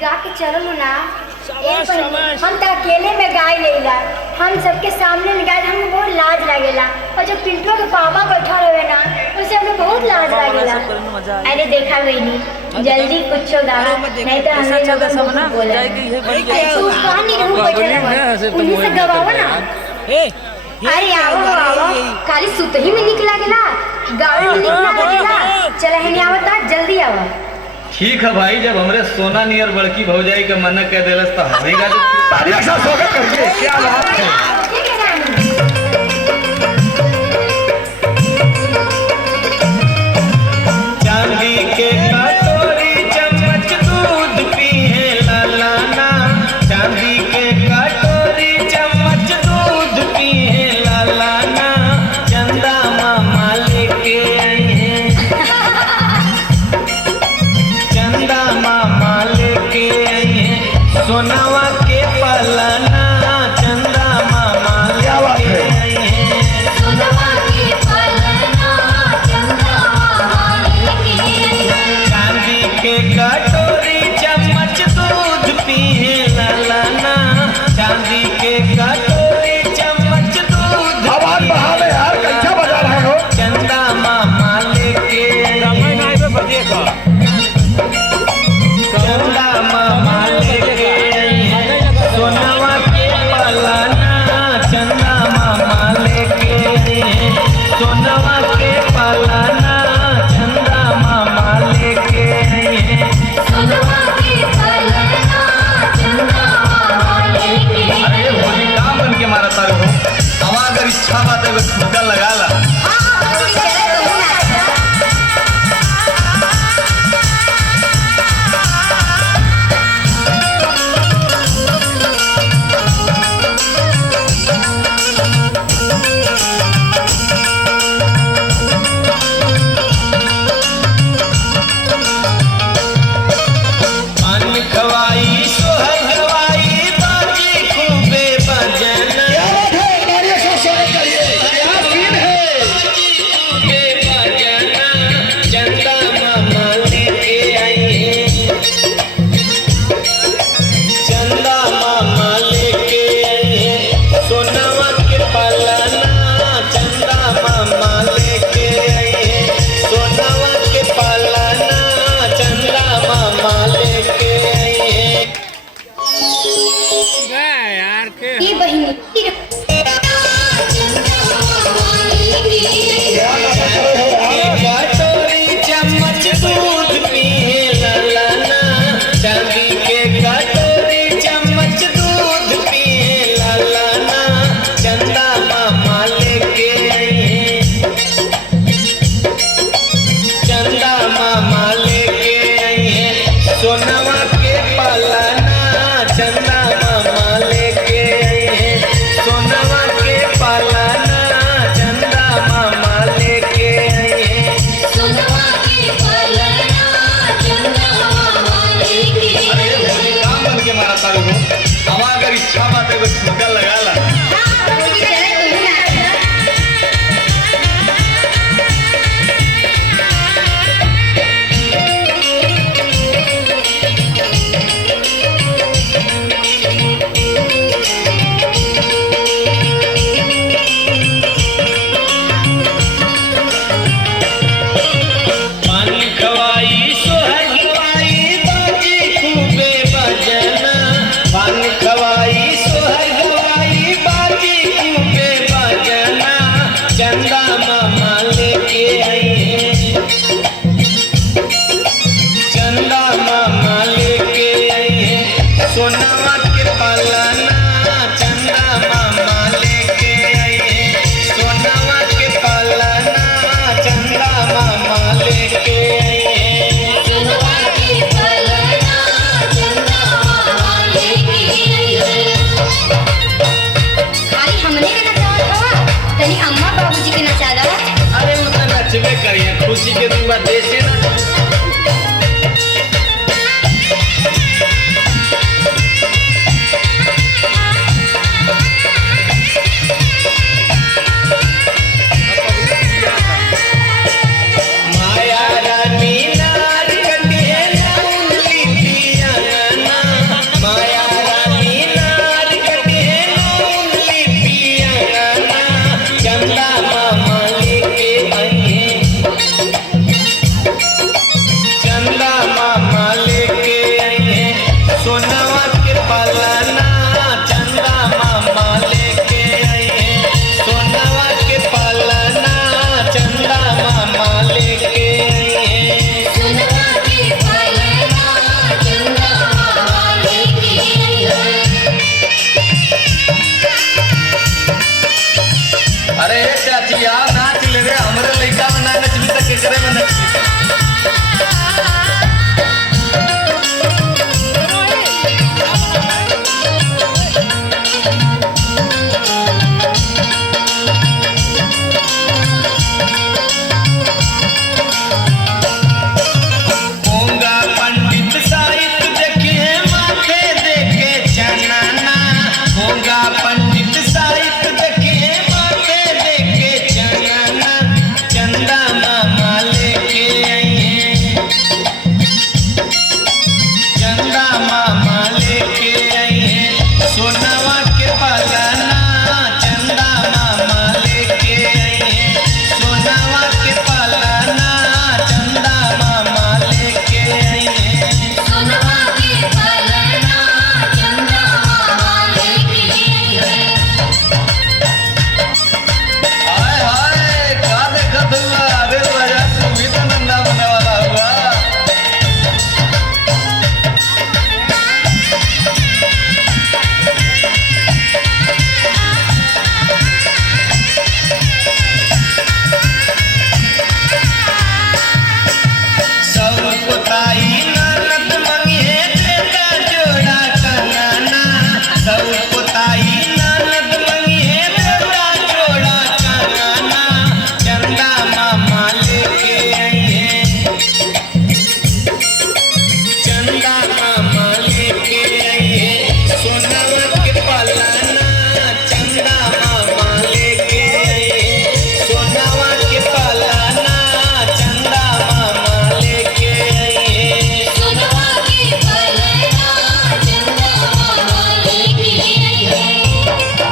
गा के चलो ना। हम तो अकेले में गाय लेला, हम सबके सामने में गाय हमको बहुत लाज लगेला। और जो पिंटू के पापा बैठा रहे ना उसे हमें बहुत लाज लगेला। अरे देखा गई नहीं, जल्दी कुछ गावा नहीं तो हमें लोग बोला उन्हीं से गवावा ना। अरे आओ आओ, खाली सुत ही में निकला गेला, गाँव में निकला गेला। चला है नहीं आवता, जल्दी आवा। ठीक है भाई, जब हमरे सोना नियर बड़की भौजाई के मना कह दिलस तो हमेगा जो तालिया सा स्वागत करिए। क्या बात है। चांदी के कटोरी चम्मच दूध पिए लालाना, चांदी के कटोरी चम्मच दूध पिए लालाना, चंदा मामा लेके आई हैं, चंदा मामा लेके आई हैं, सोनावा के पलाना, चंदा मामा लेके आई हैं, सोनावा के पलाना, चंदा मामा लेके आई हैं, चांदी के कटोरी चम्मच दूध पिए लालाना, चांदी के कटोरी चम्मच दूध आवाज बढ़ा दे यार, कैसा बजा रहे हो, चंदा मामा लेके आई हैं, चंदा मामा लेके आई हैं, सोनावा के पलाना, चंदा मामा लेके आई हैं, सोनावा के पलाना, चंदा मामा लेके आई हैं, सोनावा के पलाना, चंदा मामा लेके आई हैं। अरे होली काम बन के मारा तारे हो, हवा अगर इच्छा बात है खुदा लगा ला। सोना